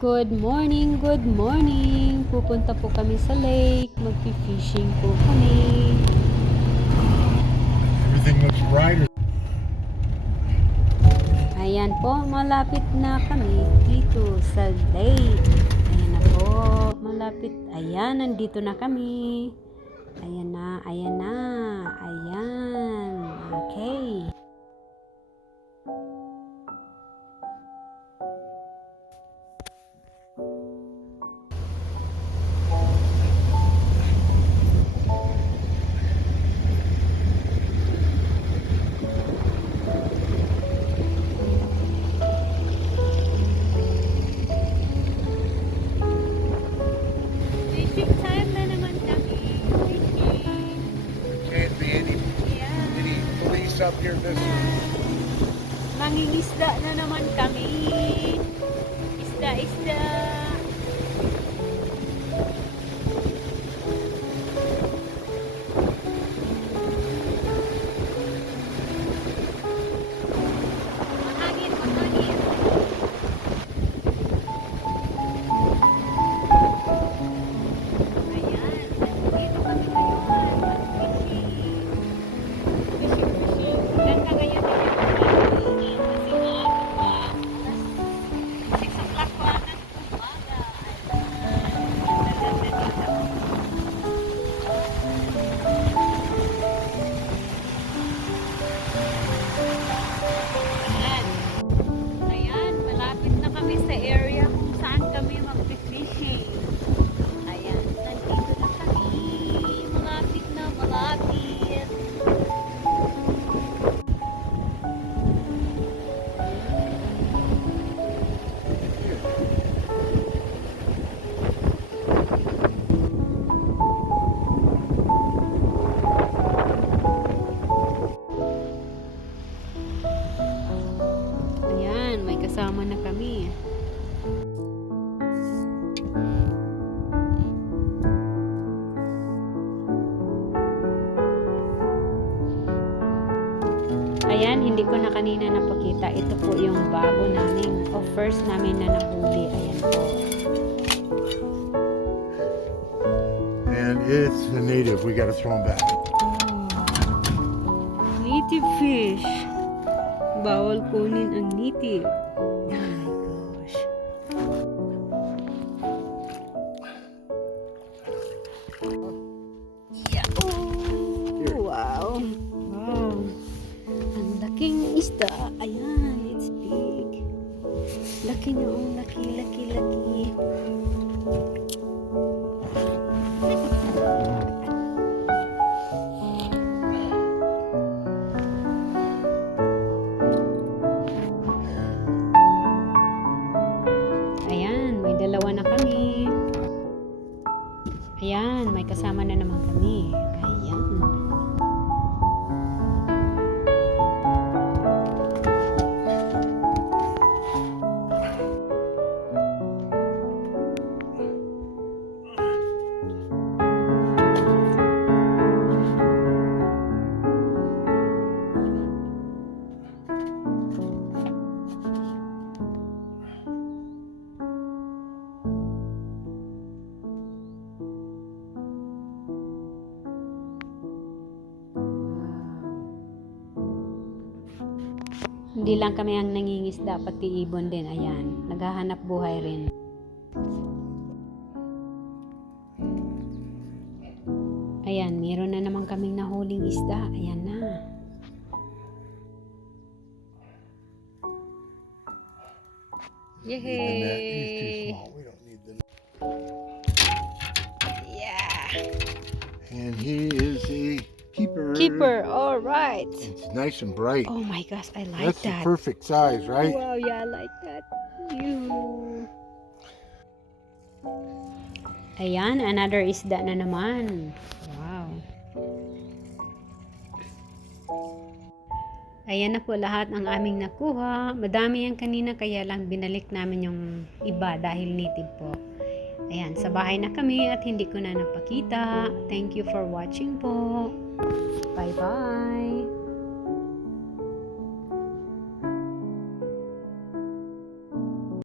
Good morning, good morning. Pupunta po kami sa lake. Magpi-fishing po kami. Everything looks brighter. Ayan po, malapit na kami dito sa lake. Ayan na po, malapit. Ayan, nandito na kami. Ayan na, ayan na. Ayan. Okay. Fishing time na naman kami. Fishing. Can't be any police up here this Mangingisda na naman kami. Isda, isda. Mahangin, mahangin. Ayan, dito kami ngayon. Fishing. Fishing, fishing. Ganda ngayon din yung kasi alas 6 o'clock po ata ng umaga. Ganda dito. Ayan. Ayan, malapit na kami sa area kung saan kami mag-fishing. Ayan, nandito na kami. Malapit na, malapit. Ayan, may kasama na kami. Ayan, hindi ko na kanina napakita. Ito po yung bago namin o first namin na nahuli. Ayan po. and it's a native. We gotta throw him back. Native fish. Bawal kunin ang native. Oh my gosh. Yeah. Oh, wow. Wow. Ang laking isda. Ayan, it's big. Laki niya, oh. Laki, laki, laki. Ayan, may dalawa na kami. Ayan, may kasama na naman kami. Ayan. Hindi lang kami ang nangingisda, pati ibon din. Ayan, naghahanap buhay rin. Ayan, meron na naman kaming nahuling isda. Ayan na. Need the net. He's too Yay! small. We don't need the net. Yeah! And he is a keeper. Keeper, alright! It's nice and bright. Oh my gosh, I like That's the that. perfect size, right? Wow, yeah, I like that. You. Ayan, another isda na naman. Wow. Ayan na po lahat ang aming nakuha. Madami yan kanina kaya lang binalik namin yung iba dahil native po. Ayan, sa bahay na kami at hindi ko na napakita. Thank you for watching po. Bye-bye.